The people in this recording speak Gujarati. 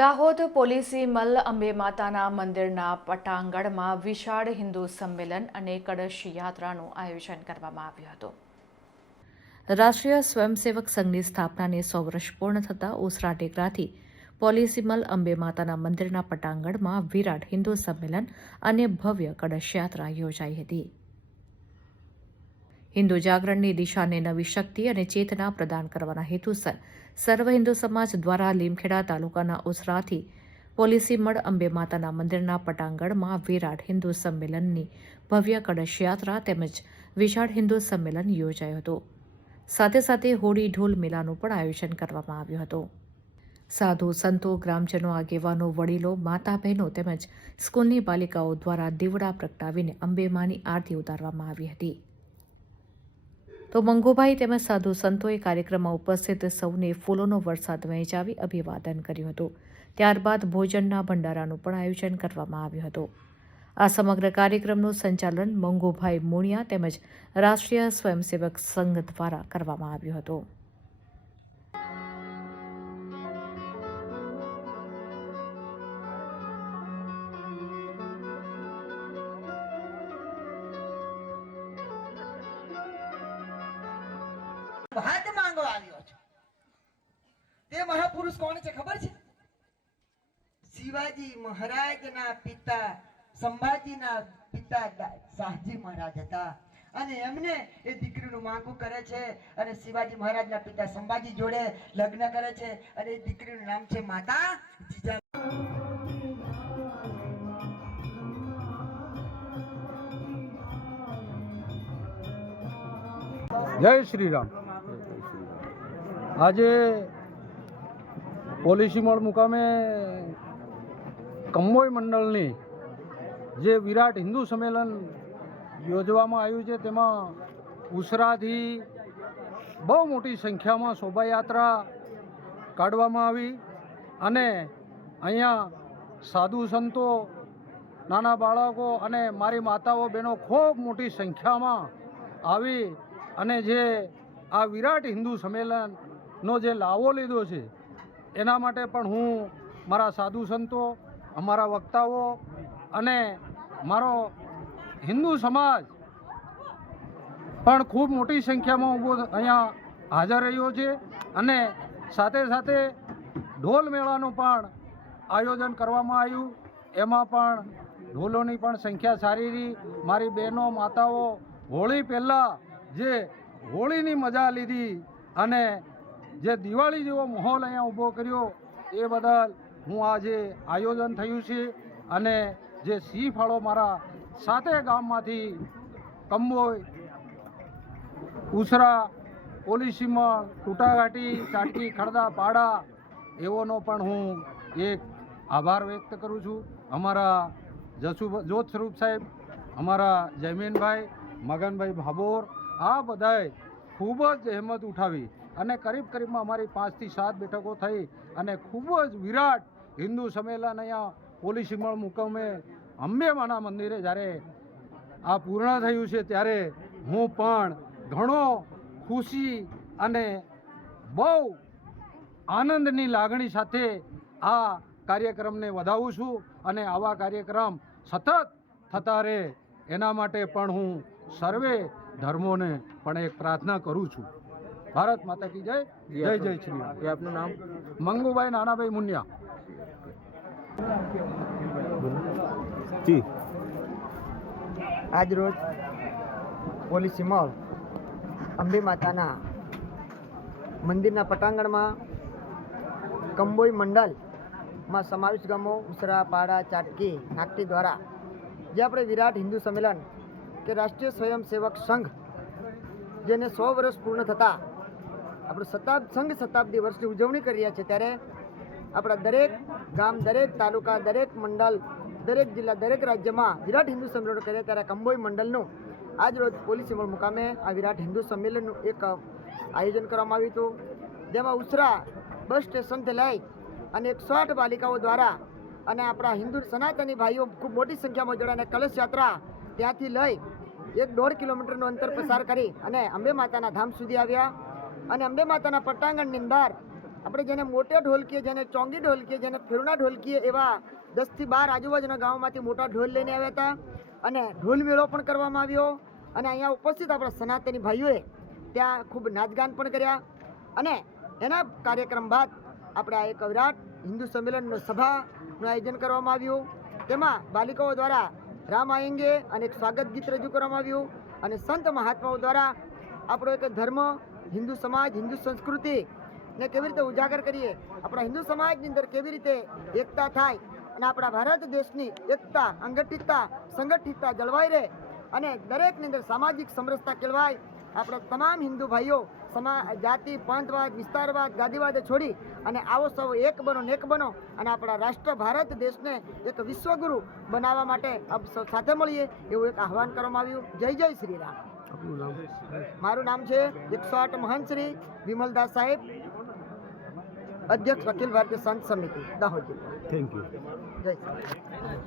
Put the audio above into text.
દાહોદ પોલીસી મલ અંબે માતાના મંદિરના પટાંગણમાં વિશાળ હિન્દુ સંમેલન અને કળશ યાત્રાનું આયોજન કરવામાં આવ્યું હતું. રાષ્ટ્રીય સ્વયંસેવક સંઘની સ્થાપનાને 100 વર્ષ પૂર્ણ થતાં ઓસરા ટેકરાથી પોલીસી મલ અંબે માતાના મંદિરના પટાંગણમાં વિરાટ હિન્દુ સંમેલન અને ભવ્ય કળશ યાત્રા યોજાઈ હતી. હિન્દુ જાગરણની દિશાને નવી શક્તિ અને ચેતના પ્રદાન કરવાના હેતુસર સર્વ હિન્દુ સમાજ દ્વારા લીમખેડા તાલુકાના ઓસરાથી પોલીસી મળ અંબે માતાના મંદિરના પટાંગણમાં વિરાટ હિન્દુ સંમેલનની ભવ્ય કળશ યાત્રા તેમજ વિશાળ હિન્દુ સંમેલન યોજાયું હતું. સાથે સાથે હોળી ઢોલ મેળાનું પણ આયોજન કરવામાં આવ્યું હતું. સાધુ સંતો, ગ્રામજનો, આગેવાનો, વડીલો, માતા બહેનો તેમજ સ્કૂલની બાલિકાઓ દ્વારા દીવડા પ્રગટાવીને અંબેમાની આરતી ઉતારવામાં આવી હતી. તો મંગુભાઈ તેમજ સાધુ સંતોએ કાર્યક્રમમાં ઉપસ્થિત સૌને ફૂલોનો વરસાદ વહેંચાવી અભિવાદન કર્યું હતું. ત્યારબાદ ભોજનના ભંડારાનું પણ આયોજન કરવામાં આવ્યું હતું. આ સમગ્ર કાર્યક્રમનું સંચાલન મંગુભાઈ મુણિયા તેમજ રાષ્ટ્રીય સ્વયંસેવક સંઘ દ્વારા કરવામાં આવ્યું હતું. હાથ માંગવા આવ્યો છો. તે મહાપુરુષ કોણ છે ખબર છે? શિવાજી મહારાજના પિતા, સંભાજીના પિતા શાહજી મહારાજ હતા અને એમને એ દીકરીનું માંગુ કરે છે અને શિવાજી મહારાજના પિતા સંભાજી જોડે લગ્ન કરે છે અને એ દીકરીનું નામ છે માતા જીજા. જય શ્રી રામ. આજે પોલીસી મળ મુકામે કંબોઈ મંડળની જે વિરાટ હિન્દુ સંમેલન યોજવામાં આવ્યું છે તેમાં ઉસરાથી બહુ મોટી સંખ્યામાં શોભાયાત્રા કાઢવામાં આવી અને અહીંયા સાધુ સંતો, નાના બાળકો અને મારી માતાઓ બહેનો ખૂબ મોટી સંખ્યામાં આવી અને જે આ વિરાટ હિન્દુ સંમેલનનો જે લાવો લીધો છે એના માટે પણ હું મારા સાધુ સંતો, અમારા વક્તાઓ અને મારો હિન્દુ સમાજ પણ ખૂબ મોટી સંખ્યામાં ઊભો અહીંયા હાજર રહ્યો છે અને સાથે સાથે ઢોલ મેળાનું પણ આયોજન કરવામાં આવ્યું. એમાં પણ ઢોલોની પણ સંખ્યા સારી રહી. મારી બહેનો, માતાઓ હોળી પહેલાં જે હોળીની મજા લીધી અને જે દિવાળી જેવો માહોલ અહીંયા ઊભો કર્યો એ બદલ હું આજે આયોજન થયું છે અને જે સિંહ ફાળો મારા 7 ગામમાંથી કંબોઈ, ઉસરા, પોલીસી મળ, ટૂટાઘાટી, ચાટકી, ખડદા, પાડા એવોનો પણ હું એક આભાર વ્યક્ત કરું છું. અમારા જોત સ્વરૂપ સાહેબ, અમારા જયમીનભાઈ, મગનભાઈ ભાભોર આ બધાએ ખૂબ જ જહેમત ઉઠાવી અને કરીબમાં અમારી 5 થી 7 બેઠકો થઈ અને ખૂબ જ વિરાટ હિન્દુ સંમેલન અહીંયા પોલીસી મળ મુકામે અંબેમાના મંદિરે જ્યારે આ પૂર્ણ થયું છે ત્યારે હું પણ ઘણો ખુશી અને બહુ આનંદની લાગણી સાથે આ કાર્યક્રમને વધાવું છું અને આવા કાર્યક્રમ સતત થતા રહે એના માટે પણ હું સર્વે ધર્મોને પણ એક પ્રાર્થના કરું છું. ભારત માતા કી જય. જય જય શ્રી રામ. આપનું નામ? મંગુભાઈ નાનાભાઈ મુનિયા. જી. આજ રોજ પોલીસી મળ અંબે માતાના મંદિરના પટાંગણમાં કંબોઈ મંડળમાં સમાવિષ્ટ ગામો ઉસરા, પાડા, ચાટકી, નાગટી દ્વારા જે આપણે વિરાટ હિન્દુ સંમેલન કે રાષ્ટ્રીય સ્વયંસેવક સંઘ જેને 100 વર્ષ પૂર્ણ થતાં આપણે સંઘ શતાબ્દી વર્ષની ઉજવણી કરી રહ્યા છે ત્યારે આપણા દરેક ગામ, દરેક તાલુકા, દરેક મંડળ, દરેક જિલ્લા, દરેક રાજ્યમાં વિરાટ હિન્દુ સંમેલનો કર્યા ત્યારે કંબોઈ મંડળનું આજ રોજ પોલીસી મળ મુકામે આ વિરાટ હિન્દુ સંમેલનનું એક આયોજન કરવામાં આવ્યું હતું. જેમાં ઉસરા બસ સ્ટેશનથી લઈ અને 108 બાલિકાઓ દ્વારા અને આપણા હિન્દુ સનાતની ભાઈઓ ખૂબ મોટી સંખ્યામાં જોડાઈને કળશ યાત્રા ત્યાંથી લઈ 1.5 કિલોમીટરનું અંતર પસાર કરી અને અંબે માતાના ધામ સુધી આવ્યા અને અંબે માતાના પટાંગણની અંદર આપણે જેને મોટે ઢોલ કહીએ, જેને ચોંગી ઢોલ કહીએ, જેને ફેરુણા ઢોલ કહીએ, એવા 10 થી 12 આજુબાજુના ગામોમાંથી મોટા ઢોલ લઈને આવ્યા હતા અને ઢોલ મેળો પણ કરવામાં આવ્યો. અને અહીંયા ઉપસ્થિત આપણા સનાતની ભાઈઓએ ત્યાં ખૂબ નાચગાન પણ કર્યા. અને એના કાર્યક્રમ બાદ આપણે આ એક વિરાટ હિન્દુ સંમેલન સભાનું આયોજન કરવામાં આવ્યું. તેમાં બાલિકાઓ દ્વારા રામ આયેંગે અને એક સ્વાગત ગીત રજૂ કરવામાં આવ્યું. અને સંત મહાત્માઓ દ્વારા આપણો એક ધર્મ, હિન્દુ સમાજ, હિન્દુ સંસ્કૃતિ ને કેવી રીતે ઉજાગર કરીએ, આપણા હિન્દુ સમાજની અંદર કેવી રીતે એકતા થાય અને આપણા ભારત દેશની એકતા, સંગઠિતતા જળવાઈ રહે અને દરેકની અંદર સામાજિક સમરસતા કેળવાય. આપણે તમામ હિન્દુ ભાઈઓ જાતિ, પંથવાદ, વિસ્તારવાદ, ગાદીવાદ છોડી અને આવો સૌ એક બનો, નેક બનો અને આપણા રાષ્ટ્ર ભારત દેશને એક વિશ્વગુરુ બનાવવા માટે આપ સૌ સાથે મળીએ એવું એક આહવાન કરવામાં આવ્યું. જય જય શ્રી રામ. આપનું નામ? મારું નામ છે 108 મહંત શ્રી વિમલદાસ સાહેબ, અધ્યક્ષ અખિલ ભારતીય સંત સમિતિ દાહોદ જિલ્લો. Thank you. જય શ્રી રામ.